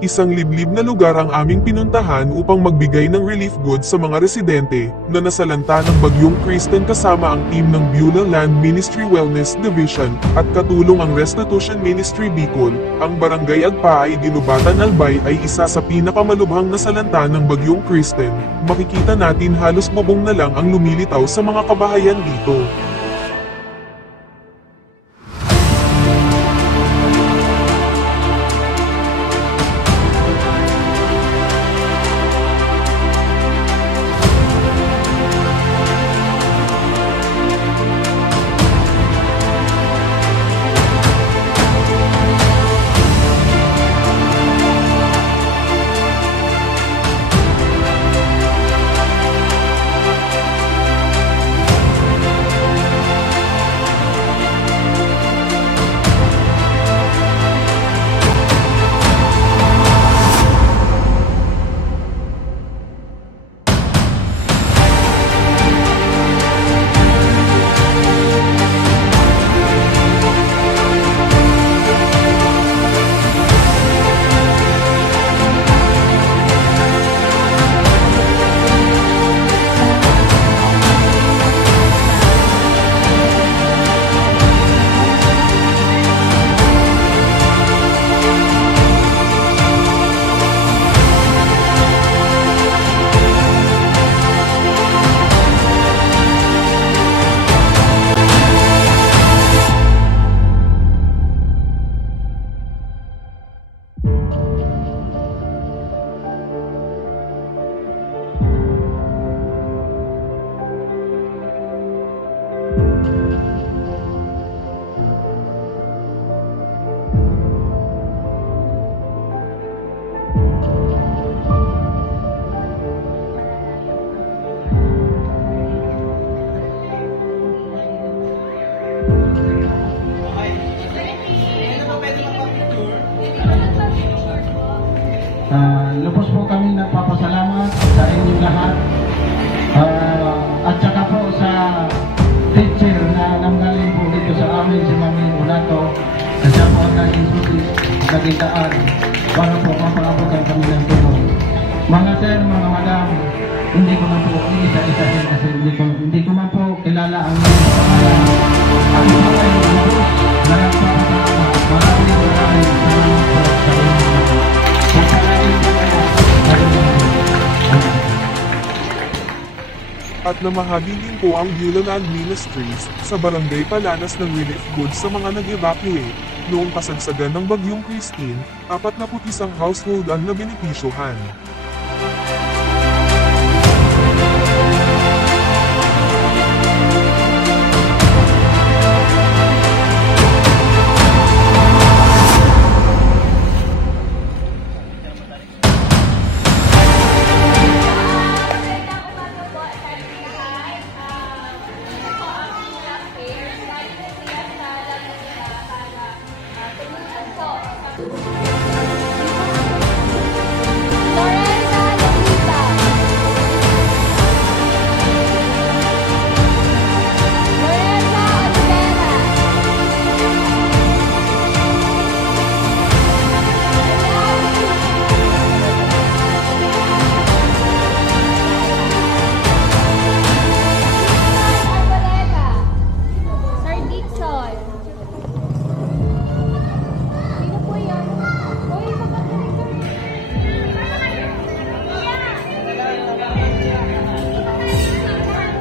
Isang liblib na lugar ang aming pinuntahan upang magbigay ng relief goods sa mga residente na nasalanta ng bagyong Kristen kasama ang team ng Beulah Land Ministry Wellness Division at katulong ang Restitution Ministry Bicol. Ang Barangay Agpaay, Ginubatan, Albay ay isa sa pinakamalubhang nasalanta ng bagyong Kristen. Makikita natin halos bubong na lang ang lumilitaw sa mga kabahayan dito. Lubos po kami nagpapasalamat sa inyong lahat at saka po sa teacher na nanggaling po dito sa amin, si Mami Unato, kasi po ang naging susi, nagitaan para po mapalabutan kami ng tulong. Mga sir, mga madam, hindi ko man po isa-isahin kasi hindi ko man po kilala ang mga pangalan. Ako po ay lubos na nagpapasalamat. Maraming salamat po sa inyong lahat. At namahagi din po ang Beulah Land Ministries sa Barangay Palanas ng relief goods sa mga nag-evacuate. Noong kasagsagan ng bagyong Christine, 41 household ang nabenepisyohan.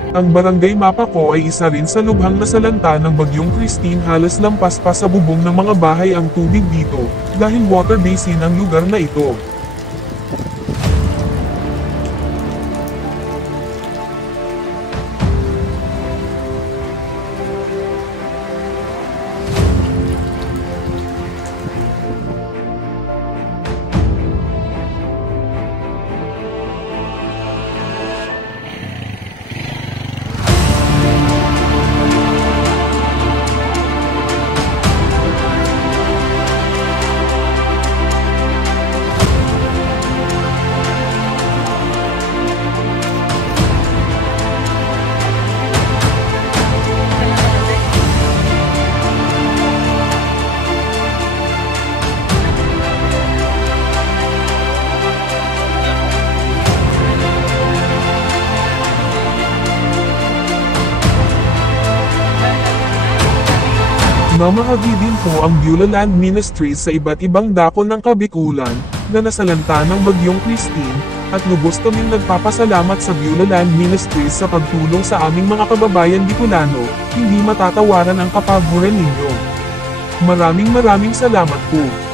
Ang Barangay Mapako ay isa rin sa lubhang nasalanta ng bagyong Christine. Halos lampas pa sa bubong ng mga bahay ang tubig dito, dahil water basin ang lugar na ito. Namahagi din po ang Beulah Land Ministries sa iba't ibang dako ng Kabikulan na nasalanta ng Bagyong Christine, at lubos kaming nagpapasalamat sa Beulah Land Ministries sa pagtulong sa aming mga kababayan Bicolano. Hindi matatawaran ang kapaguran ninyo. Maraming salamat po.